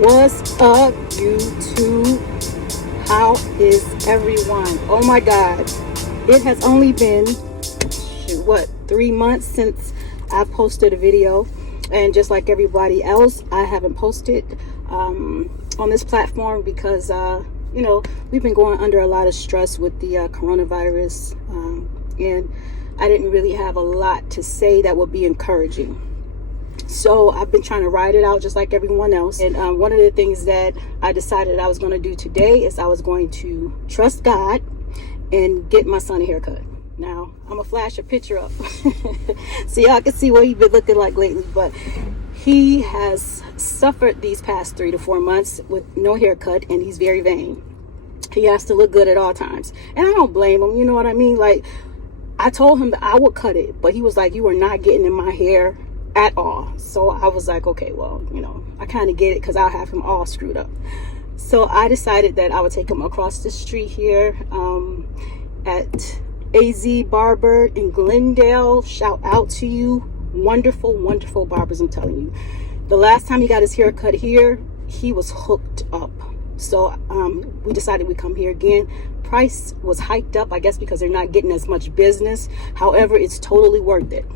What's up, YouTube? How is everyone? Oh my God. It has only been, 3 months since I posted a video. And just like everybody else, I haven't posted on this platform because, we've been going under a lot of stress with the coronavirus. And I didn't really have a lot to say that would be encouraging. So I've been trying to ride it out just like everyone else. And one of the things that I decided I was going to do today is I was going to trust God and get my son a haircut. Now, I'm going to flash a picture up so y'all can see what he's been looking like lately. But he has suffered these past 3 to 4 months with no haircut, and he's very vain. He has to look good at all times. And I don't blame him, you know what I mean? Like, I told him that I would cut it, but he was like, you are not getting in my hair at all. So I was like, okay, well, I kind of get it because I'll have him all screwed up. So I decided that I would take him across the street here at AZ Barber in Glendale. Shout out to you. Wonderful, wonderful barbers, I'm telling you. The last time he got his hair cut here, he was hooked up. So we decided we'd come here again. Price was hiked up, I guess, because they're not getting as much business. However, it's totally worth it.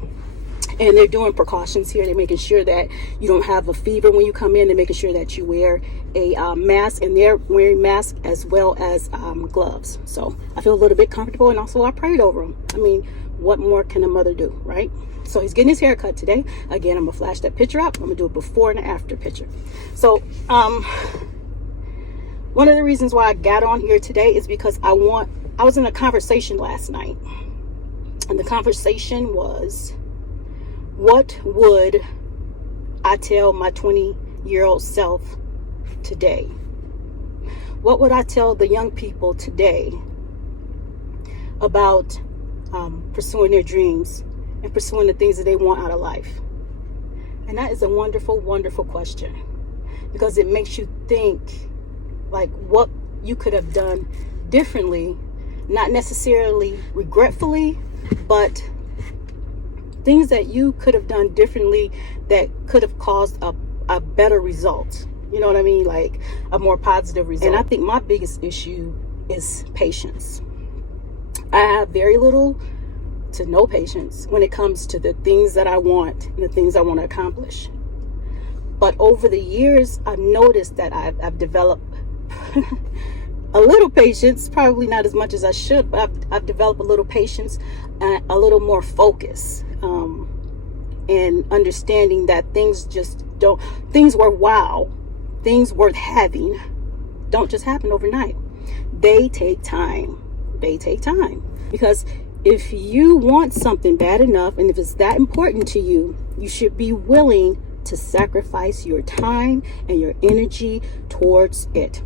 And they're doing precautions here. They're making sure that you don't have a fever when you come in. They're making sure that you wear a mask, and they're wearing masks as well as gloves. So I feel a little bit comfortable, and also I prayed over him. I mean, what more can a mother do, right? So he's getting his hair cut today. Again, I'm gonna flash that picture up. I'm gonna do a before and after picture. So one of the reasons why I got on here today is because I was in a conversation last night, and the conversation was, what would I tell my 20-year-old self today? What would I tell the young people today about pursuing their dreams and pursuing the things that they want out of life? And that is a wonderful, wonderful question, because it makes you think like what you could have done differently, not necessarily regretfully, but things that you could have done differently that could have caused a better result. You know what I mean? Like a more positive result. And I think my biggest issue is patience. I have very little to no patience when it comes to the things that I want and the things I want to accomplish. But over the years, I've noticed that I've developed a little patience, probably not as much as I should, but I've developed a little patience and a little more focus, and understanding that things worth having don't just happen overnight. They take time. Because if you want something bad enough, and if it's that important to you, you should be willing to sacrifice your time and your energy towards it.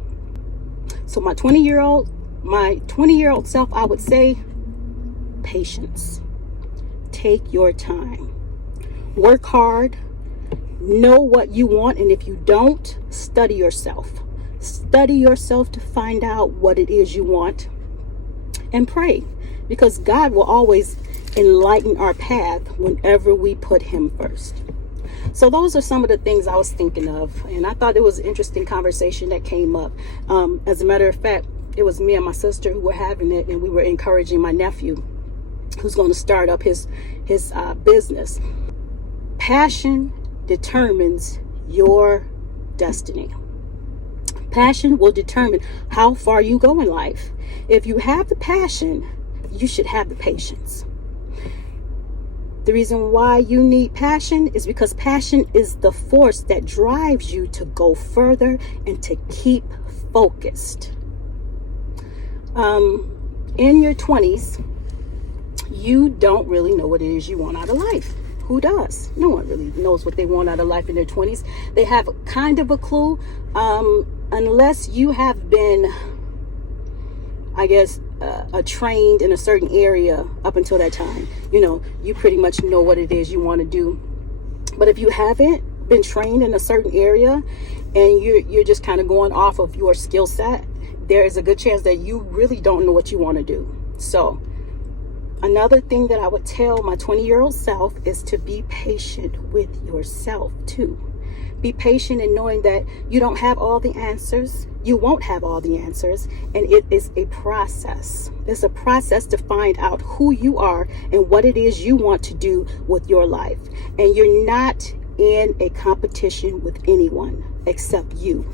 So my 20-year-old self, I would say, patience. Take your time. Work hard. Know what you want, and if you don't, study yourself. Study yourself to find out what it is you want, and pray, because God will always enlighten our path whenever we put Him first. So those are some of the things I was thinking of, and I thought it was an interesting conversation that came up. As a matter of fact, it was me and my sister who were having it, and we were encouraging my nephew who's going to start up his business. Passion determines your destiny. Passion will determine how far you go in life. If you have the passion, you should have the patience. The reason why you need passion is because passion is the force that drives you to go further and to keep focused. In your 20s, you don't really know what it is you want out of life. Who does? No one really knows what they want out of life in their 20s. They have kind of a clue, unless you have been, I guess, trained in a certain area up until that time. You pretty much know what it is you want to do. But if you haven't been trained in a certain area and you're just kind of going off of your skill set, there is a good chance that you really don't know what you want to do. So another thing that I would tell my 20-year-old self is to be patient with yourself too. Be patient in knowing that you don't have all the answers. You won't have all the answers. And it is a process. It's a process to find out who you are and what it is you want to do with your life. And you're not in a competition with anyone except you.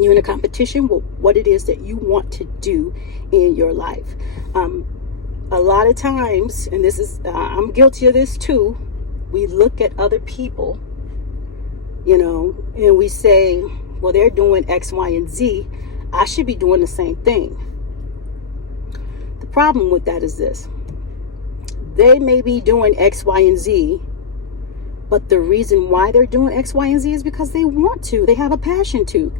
You're in a competition with what it is that you want to do in your life. A lot of times, and this is, I'm guilty of this too, we look at other people, and we say, well, they're doing X, Y, and Z. I should be doing the same thing. The problem with that is this. They may be doing X, Y, and Z, but the reason why they're doing X, Y, and Z is because they want to. They have a passion to.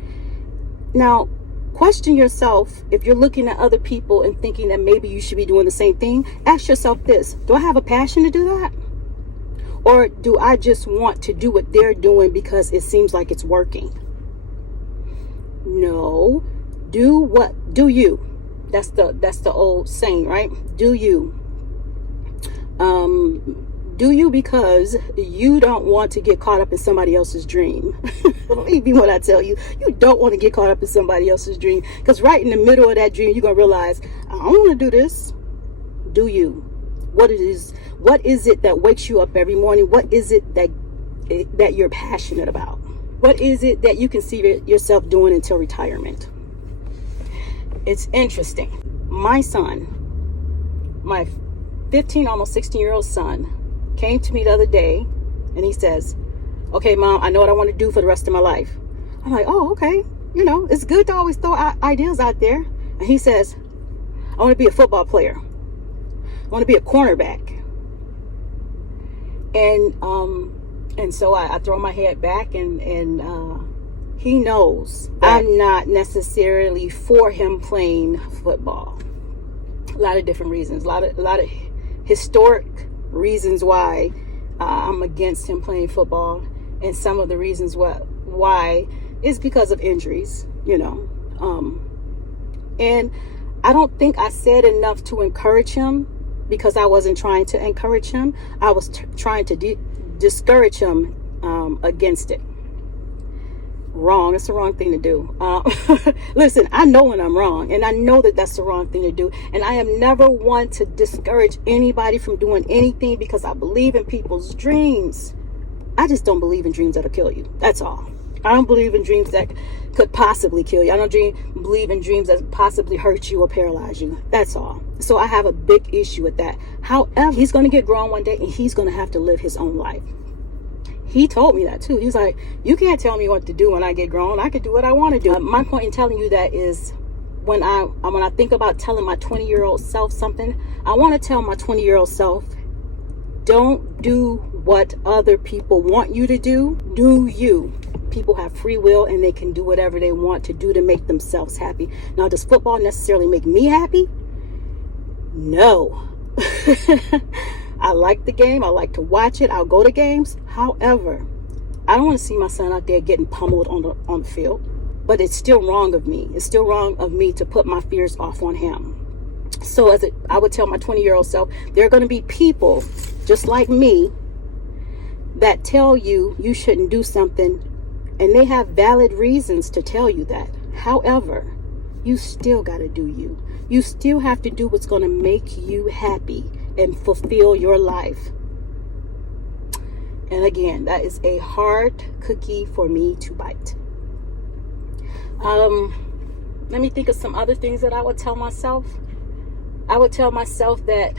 Now, question yourself, if you're looking at other people and thinking that maybe you should be doing the same thing, ask yourself this: do I have a passion to do that? Or do I just want to do what they're doing because it seems like it's working? No. Do you. That's the old saying, right? Do you. Do you because you don't want to get caught up in somebody else's dream. Believe me when I tell you, you don't want to get caught up in somebody else's dream. Because right in the middle of that dream, you're going to realize, I don't want to do this. Do you? What is it that wakes you up every morning? What is it that you're passionate about? What is it that you can see yourself doing until retirement? It's interesting. My son, my 15, almost 16-year-old son, came to me the other day and he says, okay, Mom, I know what I want to do for the rest of my life. I'm like, oh, okay. It's good to always throw ideas out there. And he says, I want to be a football player. I want to be a cornerback. And so I throw my head back and he knows I'm not necessarily for him playing football. A lot of different reasons, a lot of historic reasons why I'm against him playing football, and some of the reasons why is because of injuries, and I don't think I said enough to encourage him, because I wasn't trying to encourage him. I was trying to discourage him against it. Wrong. It's the wrong thing to do. Listen, I know when I'm wrong, and I know that that's the wrong thing to do. And I am never one to discourage anybody from doing anything, because I believe in people's dreams. I just don't believe in dreams that'll kill you. That's all. I don't believe in dreams that could possibly kill you. I don't believe in dreams that possibly hurt you or paralyze you. That's all. So I have a big issue with that. However, he's going to get grown one day, and he's going to have to live his own life. He told me that too. He was like, you can't tell me what to do when I get grown. I can do what I want to do. My point in telling you that is, when I think about telling my 20-year-old self something, I want to tell my 20-year-old self, don't do what other people want you to do. Do you. People have free will, and they can do whatever they want to do to make themselves happy. Now, does football necessarily make me happy? No. I like the game. I like to watch it. I'll go to games. However, I don't want to see my son out there getting pummeled on the field. But it's still wrong of me. It's still wrong of me to put my fears off on him. So I would tell my 20-year-old self, there are going to be people just like me that tell you shouldn't do something, and they have valid reasons to tell you that. However, you still got to do you. You still have to do what's going to make you happy and fulfill your life. And again, that is a hard cookie for me to bite. Let me think of some other things that I would tell myself. I would tell myself that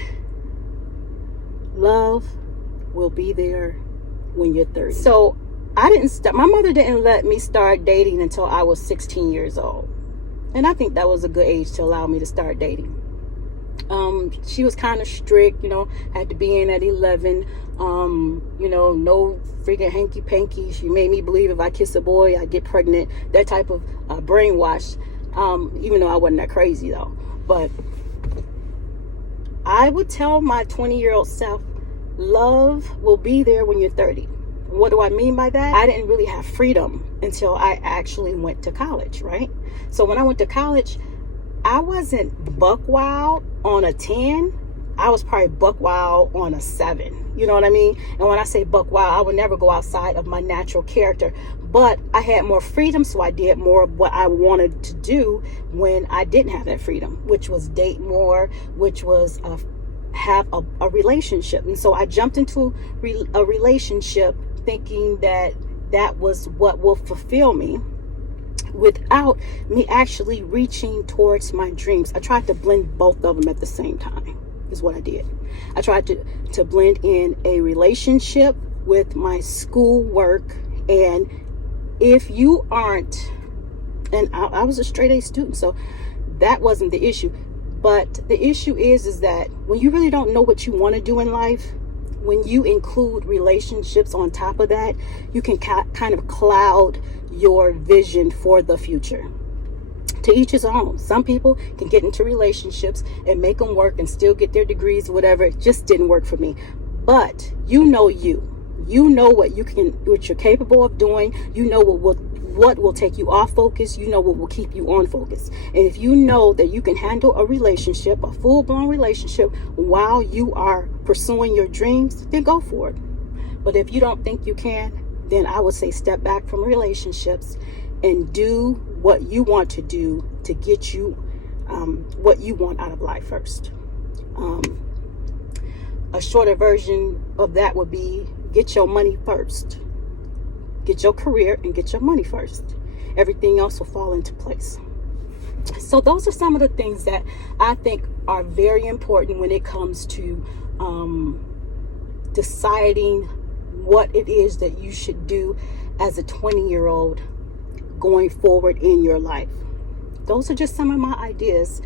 love will be there when you're 30. So my mother didn't let me start dating until I was 16 years old. And I think that was a good age to allow me to start dating. She was kind of strict, had to be in at 11, no freaking hanky panky. She made me believe if I kiss a boy, I get pregnant, that type of brainwash, even though I wasn't that crazy though. But I would tell my 20-year-old self, love will be there when you're 30. What do I mean by that? I didn't really have freedom until I actually went to college, right? So when I went to college, I wasn't buck wild on a 10, I was probably buck wild on a 7. You know what I mean? And when I say buck wild, I would never go outside of my natural character. But I had more freedom, so I did more of what I wanted to do when I didn't have that freedom, which was date more, which was have a relationship. And so I jumped into a relationship thinking that that was what will fulfill me, without me actually reaching towards my dreams. I tried to blend both of them at the same time, is what I did. I tried to blend in a relationship with my school work. And if you aren't, and I was a straight A student, so that wasn't the issue. But the issue is that when you really don't know what you want to do in life, when you include relationships on top of that, you can kind of cloud your vision for the future. To each his own. Some people can get into relationships and make them work and still get their degrees, whatever. It just didn't work for me. But you know what you're capable of doing. You know what will take you off focus. You know what will keep you on focus. And if you know that you can handle a relationship, a full-blown relationship, while you are pursuing your dreams, then go for it. But if you don't think you can, then I would say step back from relationships and do what you want to do to get you what you want out of life first. A shorter version of that would be get your money first. Get your career and get your money first. Everything else will fall into place. So those are some of the things that I think are very important when it comes to deciding what it is that you should do as a 20-year-old going forward in your life. Those are just some of my ideas.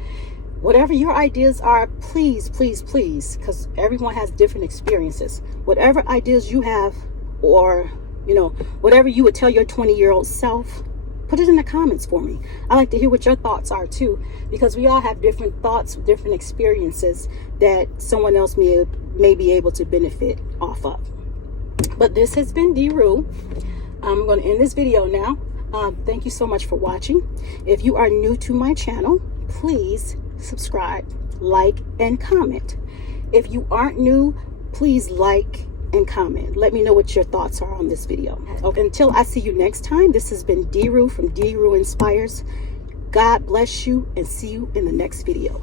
Whatever your ideas are, please, because everyone has different experiences. Whatever ideas you have, or whatever you would tell your 20-year-old self, put it in the comments for me. I like to hear what your thoughts are too, because we all have different thoughts, different experiences that someone else may be able to benefit off of. But this has been D-Rue. I'm going to end this video now. Thank you so much for watching. If you are new to my channel, please subscribe, like, and comment. If you aren't new, please like and comment. Let me know what your thoughts are on this video. Okay, until I see you next time, this has been D-Rue from D-Rue Inspires. God bless you, and see you in the next video.